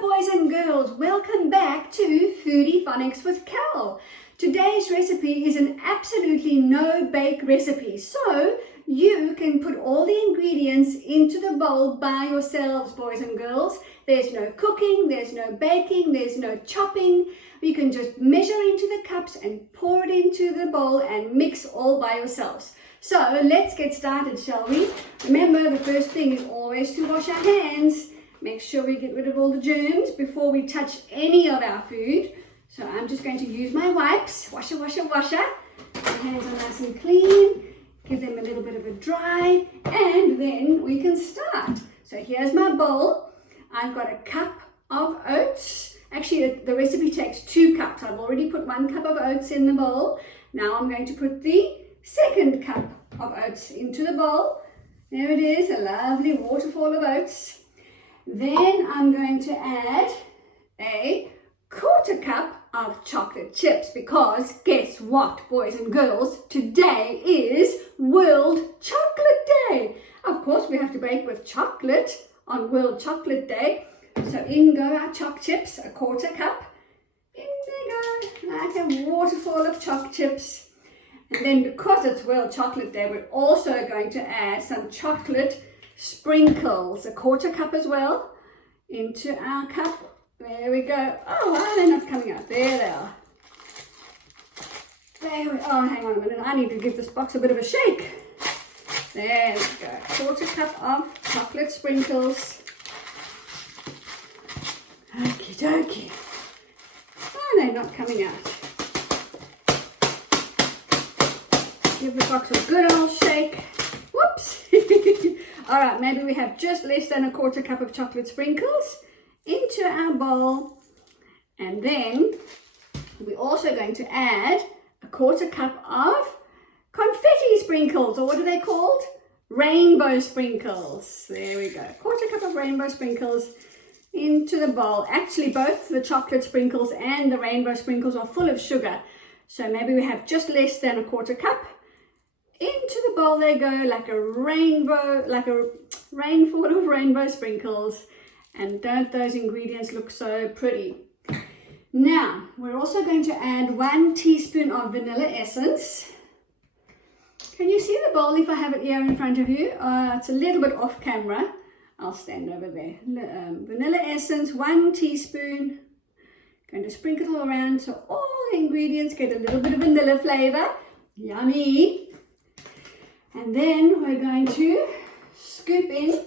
boys and girls, welcome back to Foodie Phonics with Cal. Today's recipe is an absolutely no-bake recipe, so you can put all the ingredients into the bowl by yourselves, boys and girls. There's no cooking, there's no baking, there's no chopping. You can just measure into the cups and pour it into the bowl and mix all by yourselves. So let's get started, shall we? Remember, the first thing is always to wash our hands. Make sure we get rid of all the germs before we touch any of our food. So I'm just going to use my wipes. Washer, washer, washer. My hands are nice and clean. Give them a little bit of a dry, and then we can start. So here's my bowl. I've got a cup of oats. Actually, the recipe takes 2 cups. I've already put 1 cup of oats in the bowl. Now I'm going to put the second cup of oats into the bowl. There it is, a lovely waterfall of oats. Then I'm going to add a 1/4 cup of chocolate chips, because guess what, boys and girls, today is World Chocolate Day. Of course, we have to bake with chocolate on World Chocolate Day. So in go our choc chips, a 1/4 cup. In they go, like a waterfall of choc chips. And then because it's World Chocolate Day, we're also going to add some chocolate sprinkles, a 1/4 cup as well, into our cup. There we go. Oh, wow, they're not coming out. There they are. There we are. Oh, hang on a minute. I need to give this box a bit of a shake. There we go. 1/4 cup of chocolate sprinkles. Okie dokie. Oh, they're not coming out. Give the box a good old shake. Whoops. All right, maybe we have just less than a 1/4 cup of chocolate sprinkles into our bowl. And then we're also going to add a 1/4 cup of confetti sprinkles, or what are they called? Rainbow sprinkles. There we go. 1/4 cup of rainbow sprinkles into the bowl. Actually, both the chocolate sprinkles and the rainbow sprinkles are full of sugar. So maybe we have just less than a 1/4 cup. Into the bowl they go, like a rainbow, like a rainfall of rainbow sprinkles. And don't those ingredients look so pretty? Now, we're also going to add 1 teaspoon of vanilla essence. Can you see the bowl if I have it here in front of you? It's a little bit off camera. I'll stand over there. Vanilla essence, 1 teaspoon. Going to sprinkle it all around so all the ingredients get a little bit of vanilla flavor. Yummy. And then we're going to scoop in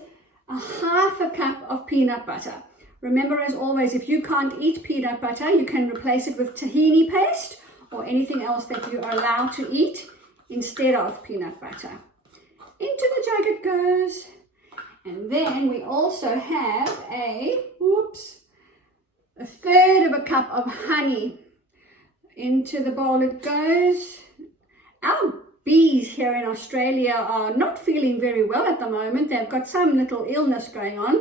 a 1/2 cup of peanut butter. Remember, as always, if you can't eat peanut butter, you can replace it with tahini paste or anything else that you are allowed to eat instead of peanut butter. Into the jug it goes. And then we also have a 1/3 of a cup of honey. Into the bowl it goes. Our bees here in Australia are not feeling very well at the moment. They've got some little illness going on.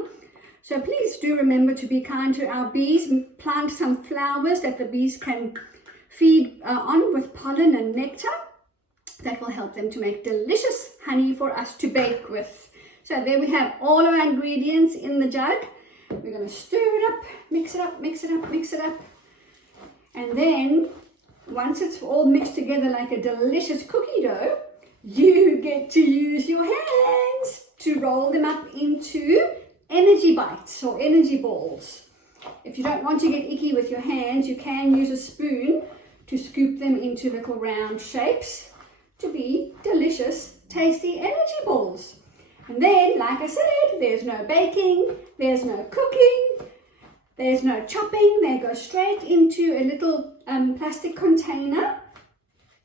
So please do remember to be kind to our bees. Plant some flowers that the bees can feed on with pollen and nectar. That will help them to make delicious honey for us to bake with. So there we have all of our ingredients in the jug. We're going to stir it up, mix it up, mix it up, mix it up. And then once it's all mixed together like a delicious cookie dough, you get to use your hands to roll them up into energy bites or energy balls. If you don't want to get icky with your hands, you can use a spoon to scoop them into little round shapes to be delicious, tasty energy balls. And then, like I said, there's no baking, there's no cooking, there's no chopping. They go straight into a little plastic container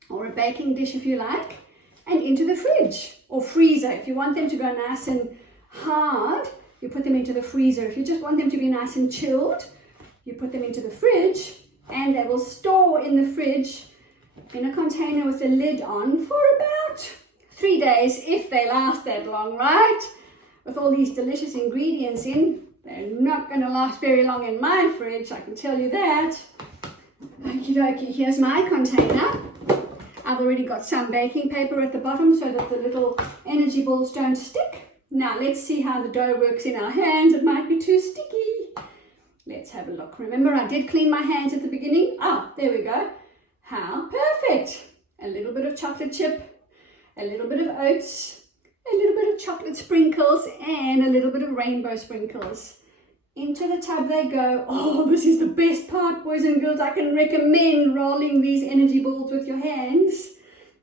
or a baking dish if you like, and into the fridge or freezer. If you want them to go nice and hard, you put them into the freezer. If you just want them to be nice and chilled, you put them into the fridge, and they will store in the fridge in a container with the lid on for about 3 days, if they last that long, right? With all these delicious ingredients in, they're not going to last very long in my fridge, I can tell you that. Okie dokie, here's my container. I've already got some baking paper at the bottom so that the little energy balls don't stick. Now let's see how the dough works in our hands. It might be too sticky. Let's have a look. Remember, I did clean my hands at the beginning. Ah, there we go. How perfect. A little bit of chocolate chip, a little bit of oats, a little bit of chocolate sprinkles, and a little bit of rainbow sprinkles. Into the tub they go. Oh, this is the best part, boys and girls. I can recommend rolling these energy balls with your hands.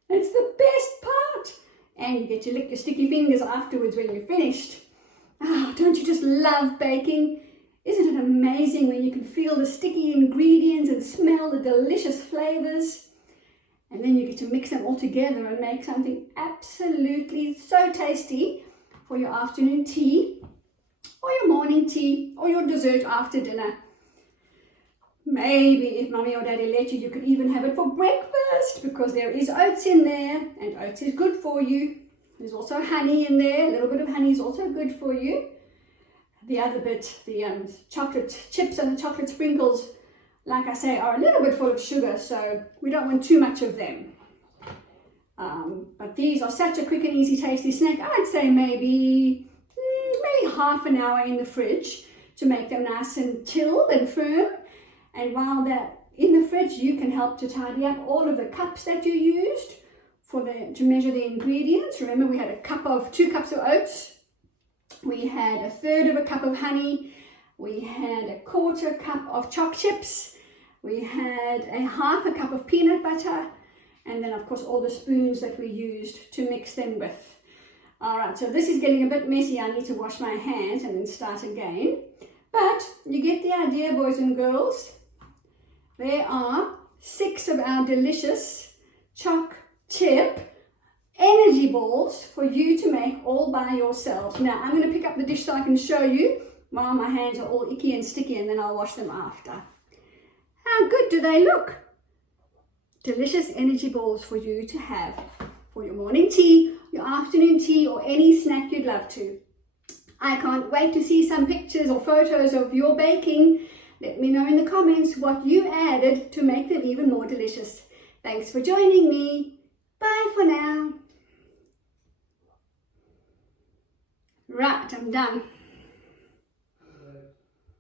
It's the best part. And you get to lick your sticky fingers afterwards when you're finished. Ah, don't you just love baking? Isn't it amazing when you can feel the sticky ingredients and smell the delicious flavors? And then you get to mix them all together and make something absolutely so tasty for your afternoon tea, or your morning tea, or your dessert after dinner. Maybe if mommy or daddy let you, you could even have it for breakfast, because there is oats in there, and oats is good for you. There's also honey in there. A little bit of honey is also good for you. The other bit, the chocolate chips and the chocolate sprinkles, like I say, are a little bit full of sugar, so we don't want too much of them. But these are such a quick and easy tasty snack. I'd say maybe half an hour in the fridge to make them nice and chilled and firm. And while they're in the fridge, you can help to tidy up all of the cups that you used to measure the ingredients. Remember, we had 2 cups of oats. We had 1/3 of a cup of honey. We had 1/4 cup of choc chips. We had 1/2 cup of peanut butter. And then, of course, all the spoons that we used to mix them with. All right, so this is getting a bit messy. I need to wash my hands and then start again. But you get the idea, boys and girls. There are 6 of our delicious choc chip energy balls for you to make all by yourself. Now, I'm going to pick up the dish so I can show you while my hands are all icky and sticky, and then I'll wash them after. How good do they look? Delicious energy balls for you to have for your morning tea, your afternoon tea, or any snack you'd love to. I can't wait to see some pictures or photos of your baking. Let me know in the comments what you added to make them even more delicious. Thanks for joining me. Bye for now. Right, I'm done.